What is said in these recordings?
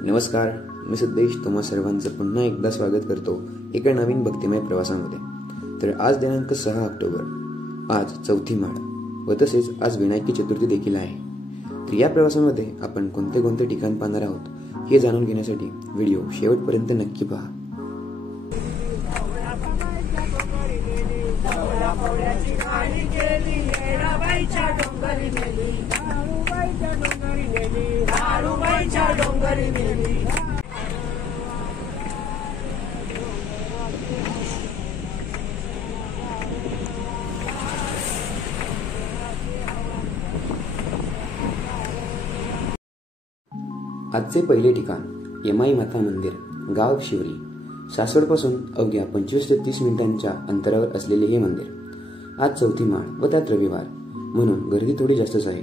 नमस्कार, मी सिद्धेश तुम्हा सर्वांचं पुन्हा एकदा स्वागत करतो एका नवीन भक्तिमय प्रवासामध्ये। तर आज दिनांक 6 ऑक्टोबर, आज चौथी माळ व तसेच आज विनायकी चतुर्थी देखील आहे। तर या प्रवासामध्ये आपण कोणते कोणते ठिकाण पाहणार आहोत हे जाणून घेण्यासाठी व्हिडिओ शेवटपर्यंत नक्की पहा। आजचे पहिले ठिकाण यमाई माता मंदिर, गाव शिवरी। सासवडपासून अवघ्या 25 ते 30 मिनिटांच्या अंतरावर असलेले हे मंदिर। आज चौथी माळ व त्यात रविवार म्हणून गर्दी थोडी जास्तच आहे।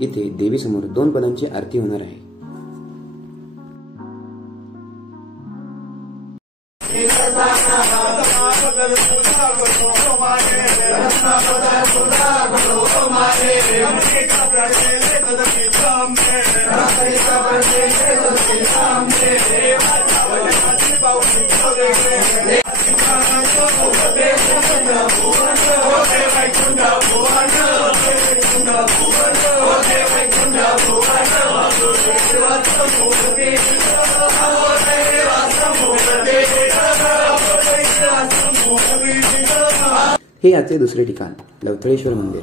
इथे देवी समोर 2 पदांची आरती होणार आहे। हे आजचे दुसरे ठिकाण लवथळेश्वर मंदिर।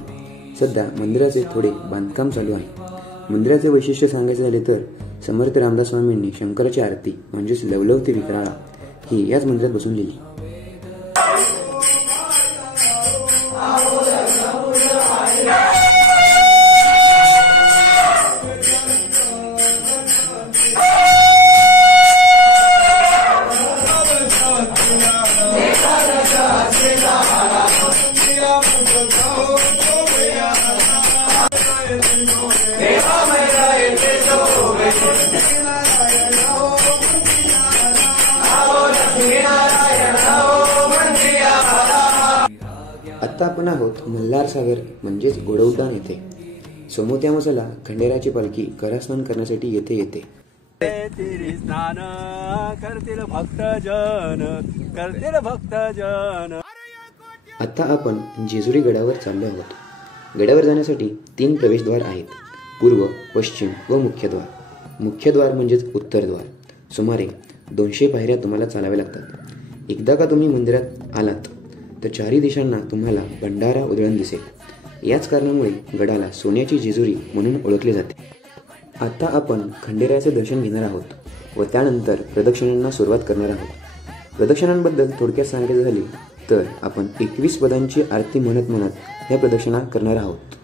सध्या मंदिराचे थोडे बांधकाम चालू आहे। मंदिराचे वैशिष्ट्य सांगायचे झाले तर समर्थ रामदास स्वामींनी शंकराची आरती म्हणजेच लवलवती विक्राळा ही याच मंदिरात बसून लिहिली। आता आपण आहोत मल्हार सागर म्हणजेच घोडउड्डाण येथे। सोमोत्या मसाला खंडेराची पालखी करास्नान करण्यासाठी येथे येते। आता आपण जेजुरी गडावर चाललो आहोत। गडावर जाण्यासाठी 3 प्रवेशद्वार आहेत, पूर्व, पश्चिम व मुख्यद्वार। मुख्यद्वार म्हणजेच उत्तरद्वार। सुमारे 200 पायऱ्या तुम्हाला चालाव्या लागतात। एकदा का तुम्ही मंदिरात आलात तर चारी दिशांना तुम्हाला भंडारा उधळण दिसेल। याच कारणामुळे गडाला सोन्याची जेजुरी म्हणून ओळखले जाते। आता आपण खंडेरायाचे दर्शन घेणार आहोत व त्यानंतर प्रदक्षिणांना सुरुवात करणार आहोत। प्रदक्षिणांबद्दल थोडक्यात सांगायचे झाले तर आपण 21 पदांची आरती म्हणत या प्रदक्षिणा करणार आहोत।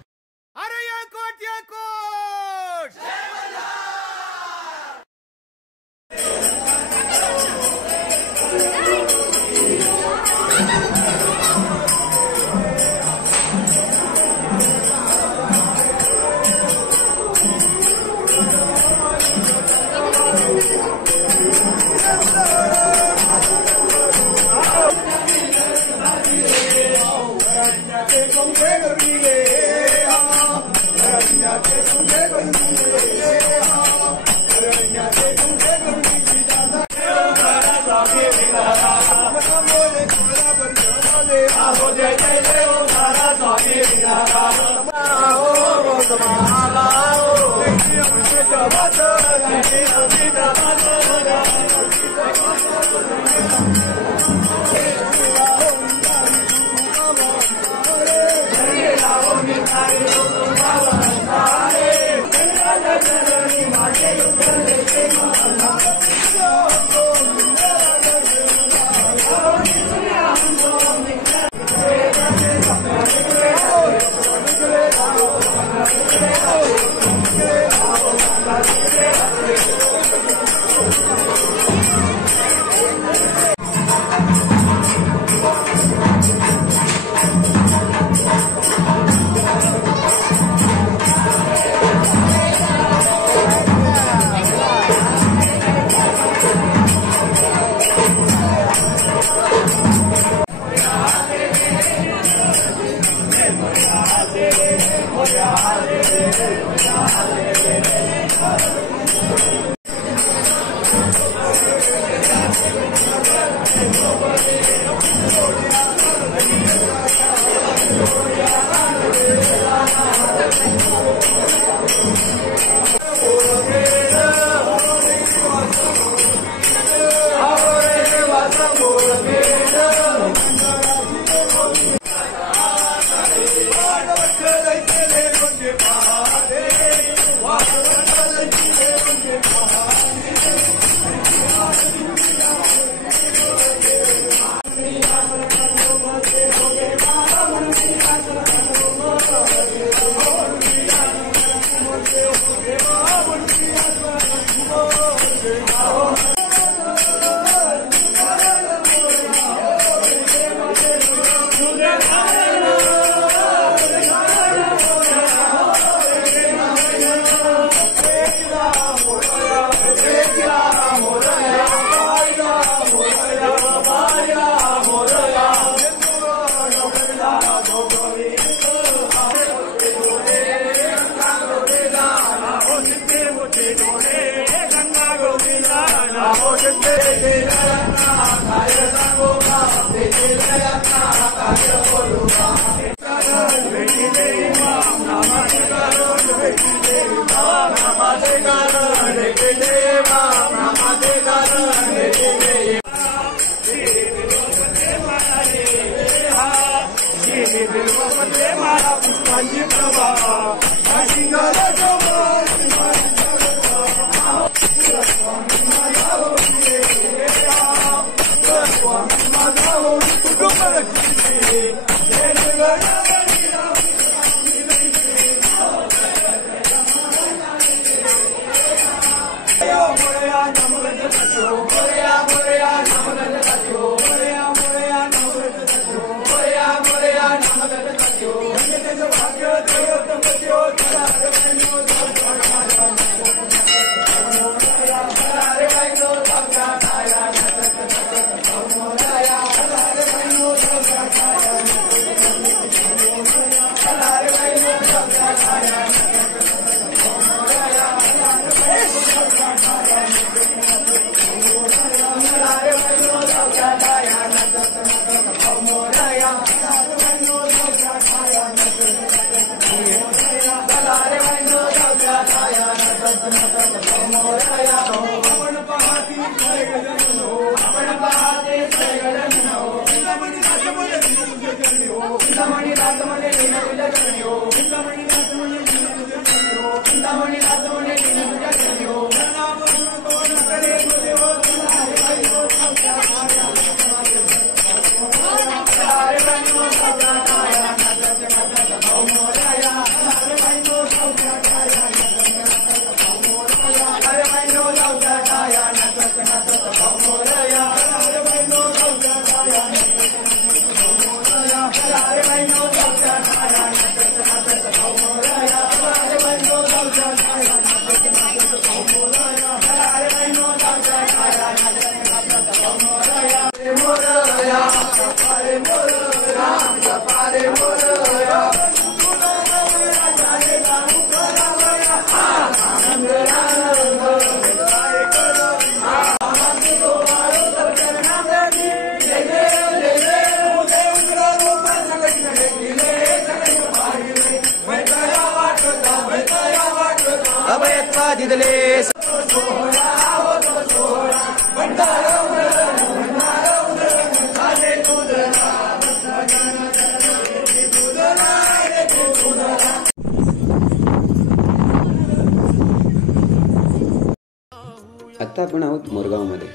आता आपण आहोत मोरगावमध्ये.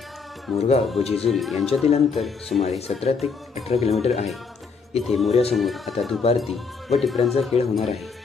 मोरगाव व जेजुरी यांच्यातील अंतर सुमारे 17 ते 18 किलोमीटर आहे. इथे मोऱ्यासमोर आता धूपारती व टिपऱ्यांचा खेळ होणार आहे.